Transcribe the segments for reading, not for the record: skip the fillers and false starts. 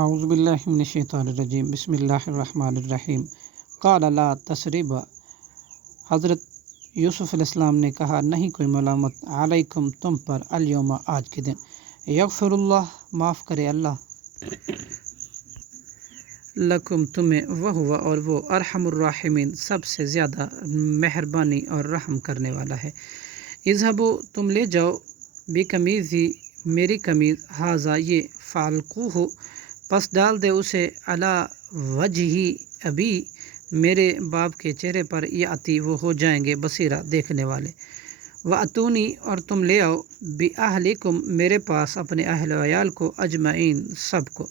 اعوذ باللہ من الشیطان الرجیم بسم اللہ الرحمن الرحیم قال لا تثریب، حضرت یوسف علیہ السلام نے کہا نہیں کوئی ملامت علیکم تم پر، الیوم آج کے دن، یغفر اللہ معاف کرے اللہ، لکم تمہیں، وہو اور وہ ارحم الراحمین سب سے زیادہ مہربانی اور رحم کرنے والا ہے۔ اذهبوا تم لے جاؤ، بقمیضی میری قمیض، ھذا یہ، فالقوہ پس ڈال دے اسے، علی وجہی ابی میرے باپ کے چہرے پر، یاتی وہ ہو جائیں گے بصیرہ دیکھنے والے، واتونی اور تم لے آؤ، باہلکم میرے پاس اپنے اہل و عیال کو، اجمعین سب کو،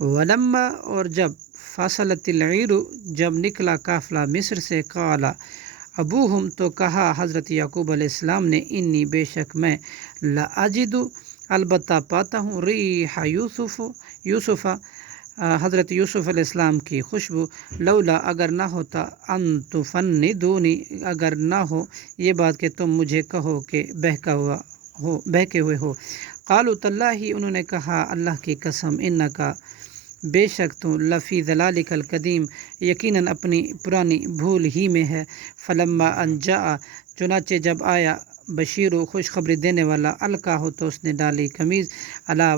ولما اور جب، فصلت العیر جب نکلا قافلہ مصر سے، قال ابوہم تو کہا حضرت یعقوب علیہ السلام نے، انی بے شک میں، لاجد البتہ پاتا ہوں، ریح یوسف حضرت یوسف علیہ السلام کی خوشبو، لولا اگر نہ ہوتا، ان تفندونی اگر نہ ہو یہ بات کہ تم مجھے کہو کہ بہکے ہوئے ہو، قالوا تاللہ انہوں نے کہا اللہ کی قسم، انکا بے شک تو، لفی ضلالک القدیم یقیناً اپنی پرانی بھول ہی میں ہے، فلما ان جاء چنانچہ جب آیا، بشیر خوشخبری دینے والا، القا ہو تو اس نے ڈالی قمیض، علی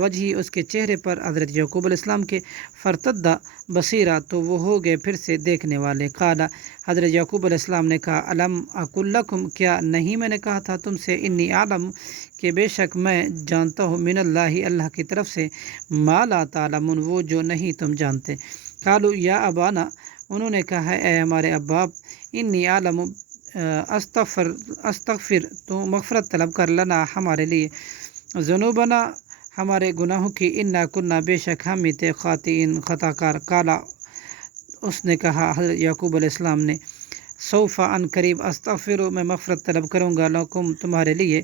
وجہی اس کے چہرے پر، حضرت یعقوب علیہ السلام کے، فرتدا بصیرہ تو وہ ہو گئے پھر سے دیکھنے والے، قال حضرت یعقوب علیہ السلام نے کہا الم اقل لکم کیا نہیں میں نے کہا تھا تم سے، انی اعلم کہ بے شک میں جانتا ہوں، من اللہ اللہ کی طرف سے، ما لا تعلمون وہ جو نہیں تم جانتے، قالوا یا ابانا انہوں نے کہا اے ہمارے اباپ، انی اعلم استغفر تو مغفرت طلب کر، لنا ہمارے لیے، ذنوبنا ہمارے گناہوں کی، انا کننا بے شک ہم ہی تھے، خاطئین خطا کار، قالا اس نے کہا حضرت یعقوب علیہ السلام نے، سوف ان قریب، استغفر میں مغفرت طلب کروں گا، لکم تمہارے لیے،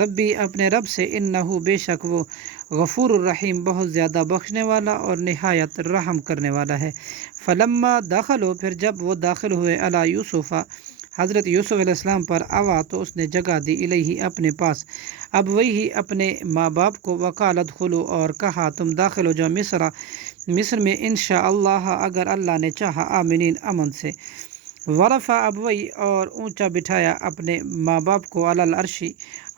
ربی اپنے رب سے، انہ بے شک وہ، غفور الرحیم بہت زیادہ بخشنے والا اور نہایت رحم کرنے والا ہے، فلما دخلوا پھر جب وہ داخل ہوئے، علی یوسف حضرت یوسف علیہ السلام پر، آوا تو اس نے جگہ دی، الیہ اپنے پاس، اب وہی اپنے ماں باپ کو، وقال ادخلوا اور کہا تم داخل ہو جاؤ، مصر میں، انشاء اللہ اگر اللہ نے چاہا، آمنین امن سے، ورفع ابوی اور اونچا بٹھایا اپنے ماں باپ کو، علی العرش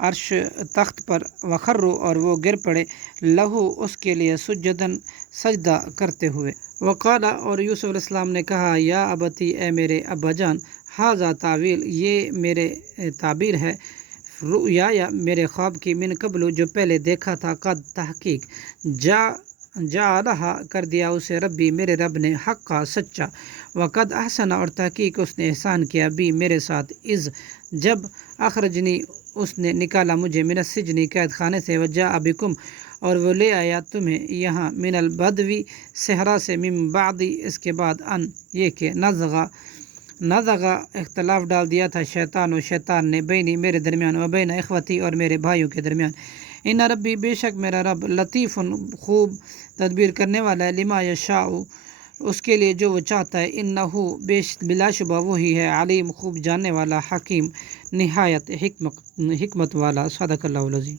عرش تخت پر، وخروا اور وہ گر پڑے، لہو اس کے لیے، سجدن سجدہ کرتے ہوئے، وقال اور یوسف علیہ السلام نے کہا یا ابتی اے میرے ابا جان، ھذا تعویل یہ میرے تعبیر ہے، رؤیا میرے خواب کی، من قبل جو پہلے دیکھا تھا، قد تحقیق، جعلہا کر دیا اسے، ربی میرے رب نے، حقا سچا، وقد احسن اور تحقیق اس نے احسان کیا، بھی میرے ساتھ، اذ جب، اخرجنی اس نے نکالا مجھے، من السجن قید خانے سے، وجاء بکم اور وہ لے آیا تمہیں یہاں، من البدوی صحرا سے، من بعد اس کے بعد، ان یہ کہ، نزغا اختلاف ڈال دیا تھا، شیطان نے، بینی میرے درمیان، و بین اخوتی اور میرے بھائیوں کے درمیان، ان ربی بے شک میرا رب، لطیف خوب تدبیر کرنے والا ہے، لما یشاء اس کے لیے جو وہ چاہتا ہے، انہ بلا شبہ وہی ہے، علیم خوب جاننے والا، حکیم نہایت حکمت والا، صدق اللہ العظیم۔